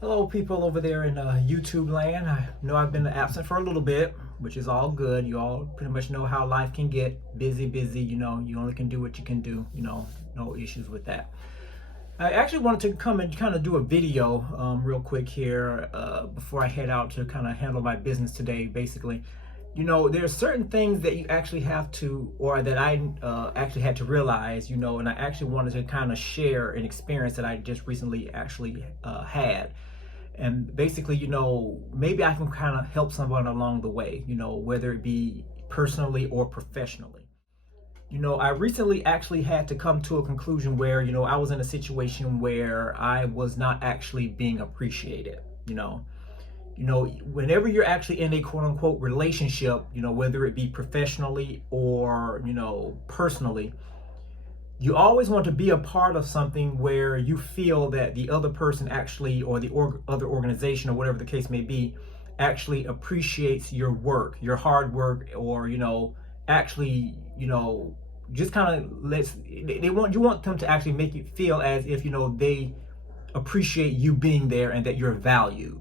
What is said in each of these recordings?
Hello, people over there in YouTube land. I know I've been absent for a little bit, which is all good. You all pretty much know how life can get busy, busy. You only can do what you can do. No issues with that. I actually wanted to come and kind of do a video real quick here before I head out to kind of handle my business today, basically. There are certain things that you actually have to, or that I actually had to realize, and I actually wanted to kind of share an experience that I just recently actually had. And basically, maybe I can kind of help someone along the way, whether it be personally or professionally. I recently actually had to come to a conclusion where, I was in a situation where I was not actually being appreciated, whenever you're actually in a quote unquote relationship, whether it be professionally or, personally, you always want to be a part of something where you feel that the other person actually, or the other organization, or whatever the case may be, actually appreciates your work, your hard work, or, actually, just kind of you want them to actually make you feel as if, they appreciate you being there and that you're valued.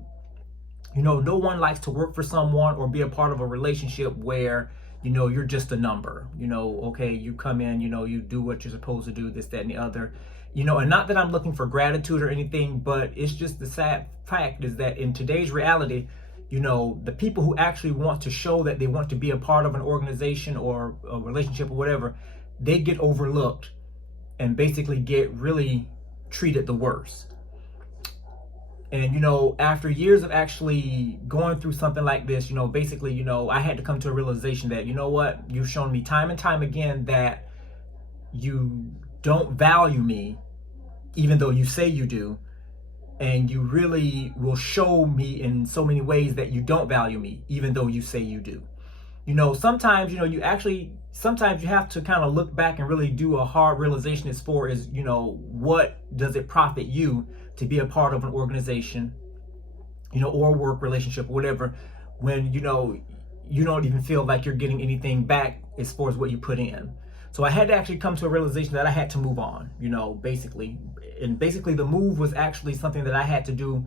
No one likes to work for someone or be a part of a relationship where, you're just a number. Okay, you come in, you do what you're supposed to do, this, that, and the other. And not that I'm looking for gratitude or anything, but it's just the sad fact is that in today's reality, the people who actually want to show that they want to be a part of an organization or a relationship or whatever, they get overlooked and basically get really treated the worst. And, after years of actually going through something like this, basically, I had to come to a realization that, what, you've shown me time and time again that you don't value me, even though you say you do. And you really will show me in so many ways that you don't value me, even though you say you do. Sometimes, sometimes you have to kind of look back and really do a hard realization as far as, what does it profit you to be a part of an organization, or a work relationship or whatever, when, you don't even feel like you're getting anything back as far as what you put in. So I had to actually come to a realization that I had to move on, basically. And basically the move was actually something that I had to do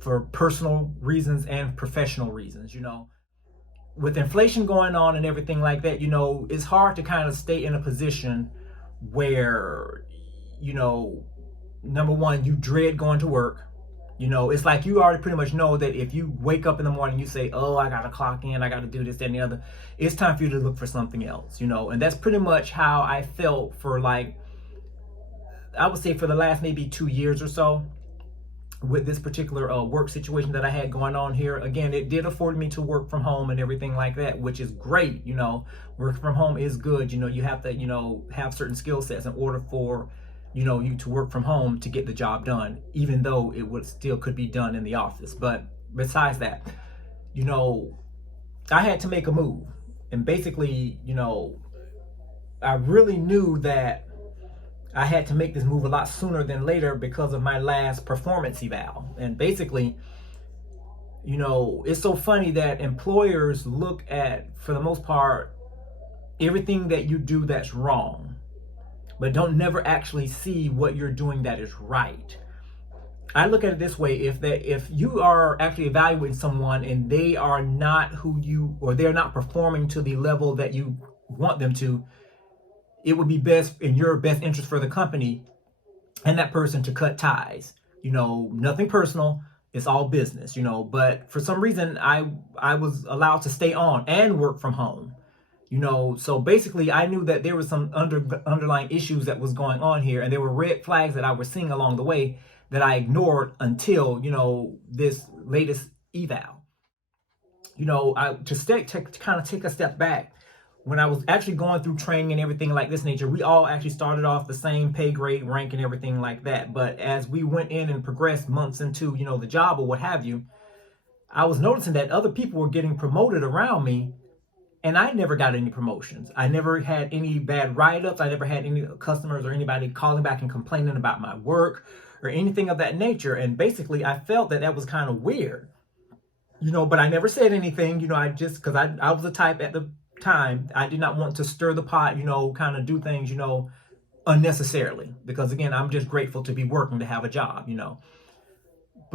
for personal reasons and professional reasons. With inflation going on and everything like that, it's hard to kind of stay in a position where, number one, you dread going to work. It's like you already pretty much know that if you wake up in the morning, you say, oh, I got to clock in, I got to do this, that, and the other. It's time for you to look for something else, and that's pretty much how I felt for, like, I would say for the last maybe 2 years or so with this particular work situation that I had going on here. Again, it did afford me to work from home and everything like that, which is great. Work from home is good. You have to, have certain skill sets in order for, you to work from home to get the job done, even though it would still could be done in the office. But besides that, I had to make a move. And basically, I really knew that I had to make this move a lot sooner than later because of my last performance eval. And basically, it's so funny that employers look at, for the most part, everything that you do that's wrong, but don't never actually see what you're doing that is right. I look at it this way: if you are actually evaluating someone and they are not or they're not performing to the level that you want them to, it would be best in your best interest for the company and that person to cut ties. Nothing personal. It's all business, but for some reason I was allowed to stay on and work from home. So basically I knew that there was some underlying issues that was going on here, and there were red flags that I was seeing along the way that I ignored until, this latest eval. To kind of take a step back, when I was actually going through training and everything like this nature, we all actually started off the same pay grade, rank, and everything like that. But as we went in and progressed months into, the job or what have you, I was noticing that other people were getting promoted around me, and I never got any promotions. I never had any bad write-ups. I never had any customers or anybody calling back and complaining about my work or anything of that nature. And basically, I felt that was kind of weird, but I never said anything, because I was the type at the time, I did not want to stir the pot, kind of do things, unnecessarily, because again, I'm just grateful to be working, to have a job.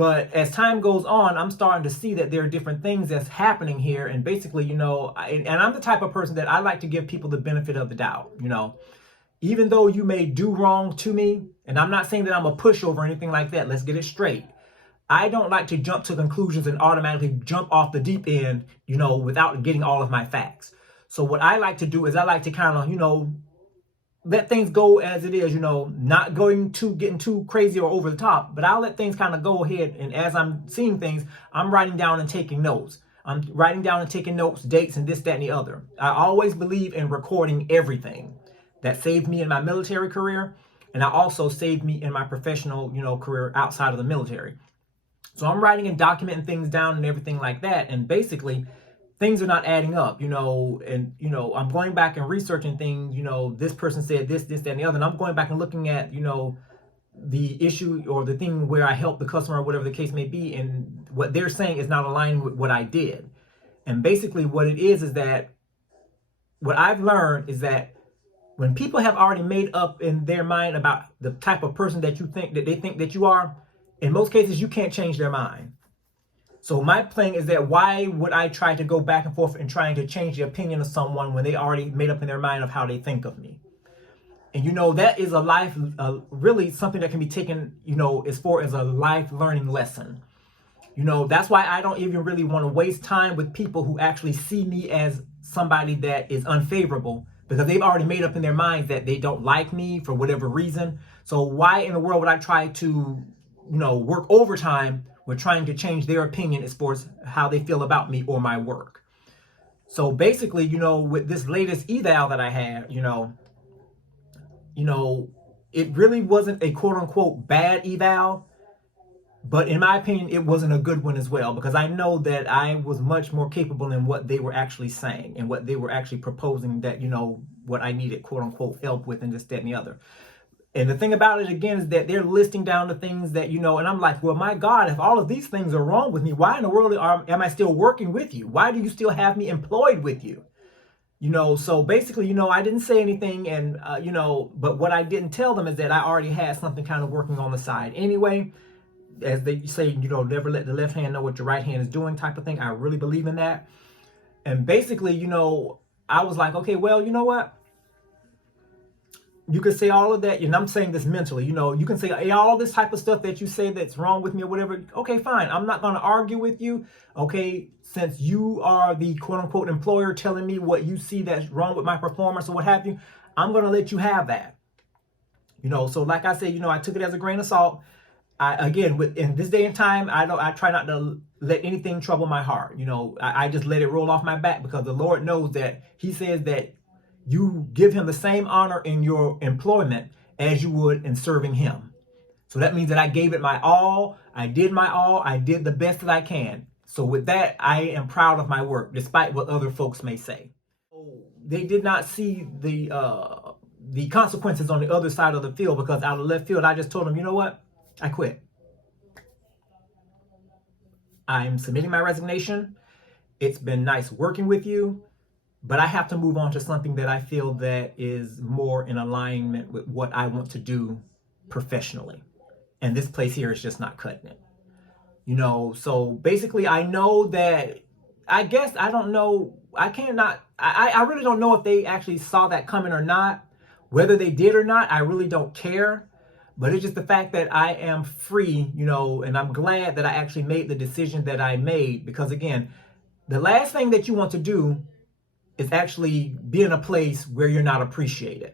But as time goes on, I'm starting to see that there are different things that's happening here. And basically, and I'm the type of person that I like to give people the benefit of the doubt. Even though you may do wrong to me, and I'm not saying that I'm a pushover or anything like that. Let's get it straight. I don't like to jump to conclusions and automatically jump off the deep end, without getting all of my facts. So what I like to do is I like to kind of, let things go as it is, not getting too crazy or over the top, but I'll let things kind of go ahead. And as I'm seeing things, I'm writing down and taking notes. I'm writing down and taking notes, dates, and this, that, and the other. I always believe in recording everything. That saved me in my military career. And I also saved me in my professional, career outside of the military. So I'm writing and documenting things down and everything like that. And basically, things are not adding up, and, I'm going back and researching things, this person said this, that, and the other. And I'm going back and looking at, the issue or the thing where I helped the customer or whatever the case may be. And what they're saying is not aligning with what I did. And basically what it is that what I've learned is that when people have already made up in their mind about the type of person that they think that you are, in most cases, you can't change their mind. So my thing is that why would I try to go back and forth and trying to change the opinion of someone when they already made up in their mind of how they think of me? And that is really something that can be taken, as far as a life learning lesson. That's why I don't even really want to waste time with people who actually see me as somebody that is unfavorable, because they've already made up in their minds that they don't like me for whatever reason. So why in the world would I try to, work overtime with trying to change their opinion as far as how they feel about me or my work? So basically, with this latest eval that I had, it really wasn't a quote unquote bad eval, but in my opinion, it wasn't a good one as well, because I know that I was much more capable than what they were actually saying and what they were actually proposing that, what I needed quote unquote help with and this, that, and the other. And the thing about it, again, is that they're listing down the things that, and I'm like, well, my God, if all of these things are wrong with me, why in the world am I still working with you? Why do you still have me employed with you? So basically, I didn't say anything. And, but what I didn't tell them is that I already had something kind of working on the side anyway. As they say, never let the left hand know what your right hand is doing type of thing. I really believe in that. And basically, I was like, okay, well, you know what? You could say all of that, and I'm saying this mentally, you can say, hey, all this type of stuff that you say that's wrong with me or whatever. Okay, fine. I'm not going to argue with you. Okay, since you are the quote unquote employer telling me what you see that's wrong with my performance or what have you, I'm going to let you have that. So like I said, I took it as a grain of salt. In this day and time, I try not to let anything trouble my heart. I just let it roll off my back, because the Lord knows that He says that you give Him the same honor in your employment as you would in serving Him. So that means that I gave it my all. I did my all. I did the best that I can. So with that, I am proud of my work, despite what other folks may say. They did not see the consequences on the other side of the field, because out of left field, I just told them, you know what? I quit. I'm submitting my resignation. It's been nice working with you, but I have to move on to something that I feel that is more in alignment with what I want to do professionally. And this place here is just not cutting it. So basically I know that, I guess, I don't know, I really don't know if they actually saw that coming or not. Whether they did or not, I really don't care. But it's just the fact that I am free, and I'm glad that I actually made the decision that I made. Because again, the last thing that you want to do is actually be in a place where you're not appreciated.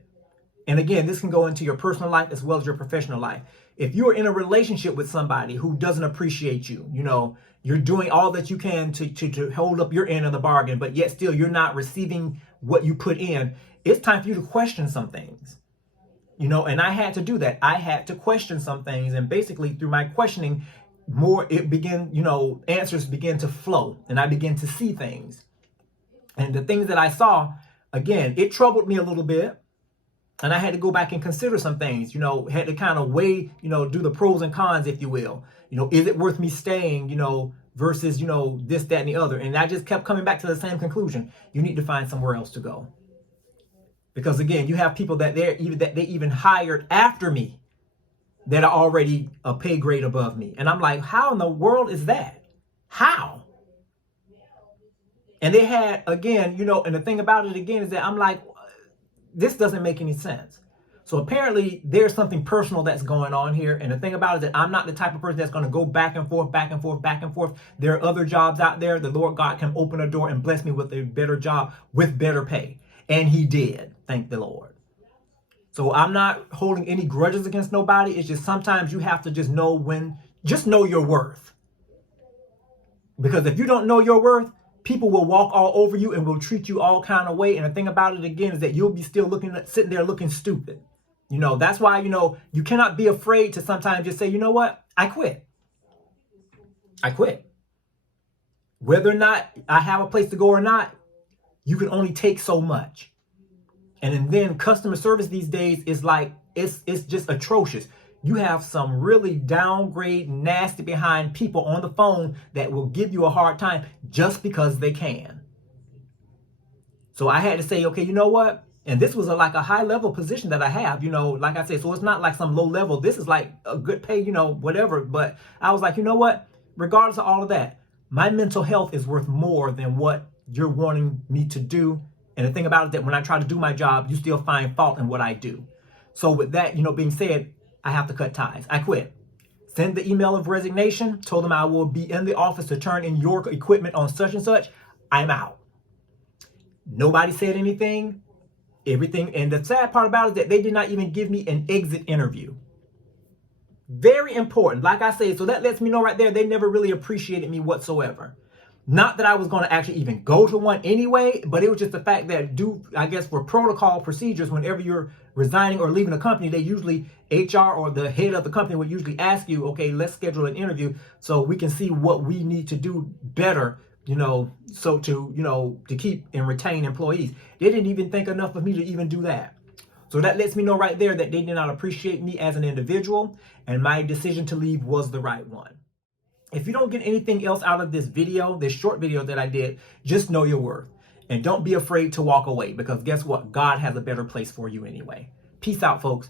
And again, this can go into your personal life as well as your professional life. If you're in a relationship with somebody who doesn't appreciate you, you're doing all that you can to hold up your end of the bargain, but yet still you're not receiving what you put in, it's time for you to question some things. And I had to do that. I had to question some things. And basically through my questioning, answers began to flow, and I began to see things. And the things that I saw, again, it troubled me a little bit. And I had to go back and consider some things, had to kind of weigh, do the pros and cons, if you will. Is it worth me staying, versus, this, that, and the other. And I just kept coming back to the same conclusion. You need to find somewhere else to go. Because again, you have people that they even hired after me, that are already a pay grade above me. And I'm like, how in the world is that? How? And they had, again, you know, and the thing about it again is that I'm like, this doesn't make any sense. So apparently there's something personal that's going on here. And the thing about it is that I'm not the type of person that's going to go back and forth, back and forth, back and forth. There are other jobs out there. The Lord God can open a door and bless me with a better job with better pay. And he did. Thank the Lord. So I'm not holding any grudges against nobody. It's just sometimes you have to just know just know your worth. Because if you don't know your worth, people will walk all over you and will treat you all kind of way. And the thing about it again is that you'll be still sitting there looking stupid. You know, that's why, you know, you cannot be afraid to sometimes just say, you know what? I quit. I quit. Whether or not I have a place to go or not, you can only take so much. And then customer service these days is like, it's just atrocious. You have some really downgrade, nasty behind people on the phone that will give you a hard time just because they can. So I had to say, okay, you know what? And this was like a high level position that I have, you know, like I said, so it's not like some low level. This is like a good pay, you know, whatever. But I was like, you know what? Regardless of all of that, my mental health is worth more than what you're wanting me to do. And the thing about it is that when I try to do my job, you still find fault in what I do. So with that, you know, being said, I have to cut ties. I quit. Send the email of resignation. Told them I will be in the office to turn in your equipment on such and such. I'm out. Nobody said anything. Everything. And the sad part about it is that they did not even give me an exit interview. Very important. Like I said, so that lets me know right there, they never really appreciated me whatsoever. Not that I was going to actually even go to one anyway, but it was just the fact that I guess for protocol procedures, whenever you're resigning or leaving a company, they usually, HR or the head of the company would usually ask you, okay, let's schedule an interview so we can see what we need to do better, you know, so to, you know, to keep and retain employees. They didn't even think enough of me to even do that. So that lets me know right there that they did not appreciate me as an individual, and my decision to leave was the right one. If you don't get anything else out of this video, this short video that I did, just know your worth. And don't be afraid to walk away, because guess what? God has a better place for you anyway. Peace out, folks.